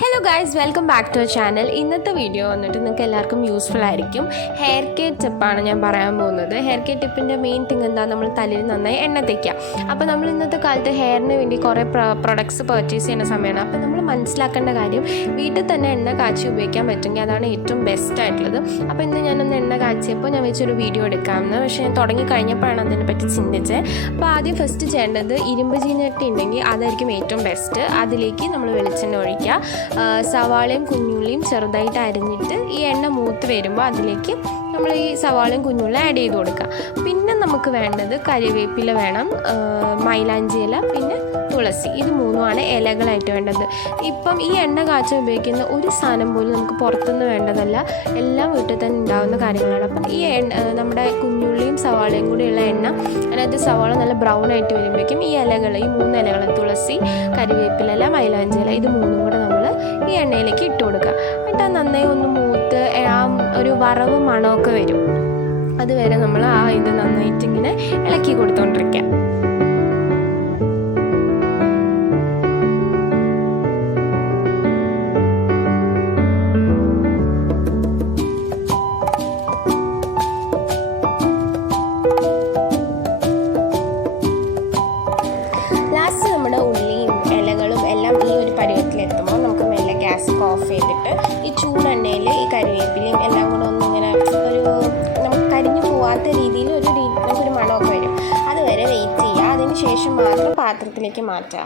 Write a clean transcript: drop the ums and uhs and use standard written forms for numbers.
Hello guys, welcome back to our channel. ഇന്നത്തെ video വന്നിട്ട് നിങ്ങൾക്ക് എല്ലാവർക്കും യൂസ്ഫുൾ ആയിരിക്കും. ഹെയർ കെയർ ടിപ്പാണ് ഞാൻ പറയാൻ പോകുന്നത്. ഹെയർ കെയർ ടിപ്പിൻ്റെ മെയിൻ തിങ് എന്താ, നമ്മൾ തലയിൽ നന്നായി എണ്ണ തേക്കുക. അപ്പോൾ നമ്മൾ ഇന്നത്തെ കാലത്ത് ഹെയറിന് വേണ്ടി കുറേ പ്രൊഡക്ട്സ് പർച്ചേസ് ചെയ്യുന്ന സമയമാണ്. അപ്പോൾ നമ്മൾ മനസ്സിലാക്കേണ്ട കാര്യം, വീട്ടിൽ തന്നെ എണ്ണ കാച്ചി ഉപയോഗിക്കാൻ പറ്റുമെങ്കിൽ അതാണ് ഏറ്റവും ബെസ്റ്റ് ആയിട്ടുള്ളത്. അപ്പോൾ ഇന്ന് ഞാനൊന്ന് എണ്ണ കാച്ചിയപ്പോൾ ഞാൻ വെച്ചൊരു വീഡിയോ എടുക്കാമെന്ന്, പക്ഷേ ഞാൻ തുടങ്ങി കഴിഞ്ഞപ്പോഴാണ് അതിനെപ്പറ്റി ചിന്തിച്ചത്. അപ്പോൾ ആദ്യം ഫസ്റ്റ് ചെയ്യേണ്ടത്, ഇരുമ്പ് ചീനച്ചട്ടി ഉണ്ടെങ്കിൽ അതായിരിക്കും ഏറ്റവും ബെസ്റ്റ്. അതിലേക്ക് നമ്മൾ വെളിച്ചെണ്ണ ഒഴിക്കുക. സവാളയും കുഞ്ഞുള്ളിയും ചെറുതായിട്ട് അരിഞ്ഞിട്ട് ഈ എണ്ണ മൂത്ത് വരുമ്പോൾ അതിലേക്ക് നമ്മൾ ഈ സവാളയും കുഞ്ഞുള്ളിയും ആഡ് ചെയ്ത് കൊടുക്കുക. പിന്നെ നമുക്ക് വേണ്ടത് കരിവേപ്പില വേണം, മൈലാഞ്ചി ഇല, പിന്നെ തുളസി. ഇത് മൂന്നുമാണ് ഇലകളായിട്ട് വേണ്ടത്. ഇപ്പം ഈ എണ്ണ കാച്ചാൻ ഉപയോഗിക്കുന്ന ഒരു സാധനം പോലും നമുക്ക് പുറത്തുനിന്ന് വേണ്ടതല്ല, എല്ലാം വീട്ടിൽ തന്നെ ഉണ്ടാകുന്ന കാര്യങ്ങളാണ്. അപ്പം ഈ നമ്മുടെ കുഞ്ഞുള്ളിയും സവാളയും കൂടിയുള്ള എണ്ണ, അതിനകത്ത് സവാള നല്ല ബ്രൗൺ ആയിട്ട് വരുമ്പോഴേക്കും ഈ ഇലകൾ, ഈ 3 ഇലകൾ, തുളസി, കരിവേപ്പില ഇല, മൈലാഞ്ചി ഇല, ഇത് മൂന്നും കൂടെ നമ്മൾ ഈ എണ്ണയിലേക്ക് ഇട്ട് കൊടുക്കുക. എന്നിട്ട് അത് നന്നായി ഒന്ന് മൂത്ത് ആ ഒരു വറവ് മണമൊക്കെ വരും. അതുവരെ നമ്മൾ ഇത് നന്നായിട്ട് ഇങ്ങനെ ഇളക്കി കൊടുത്തുകൊണ്ടിരിക്കുക. ലാസ്റ്റ് നമ്മുടെ ഉള്ളിയും ഇലകളും എല്ലാം ഈ ഒരു പരുവത്തിലെത്തുമ്പോൾ നമുക്ക് മെല്ലെ ഗ്യാസ് ഓഫ് ചെയ്തിട്ട് ഈ ചൂടെണ്ണയിൽ ഈ കരിവേപ്പിലയും എല്ലാം കൂടെ ഒന്നിങ്ങനെ ഒരു നമുക്ക് കരിഞ്ഞു പോവാത്ത രീതിയിൽ നമുക്കൊരു മണമൊക്കെ വരും. അതുവരെ വെയിറ്റ് ചെയ്യുക. അതിന് ശേഷം മാത്രം പാത്രത്തിലേക്ക് മാറ്റുക.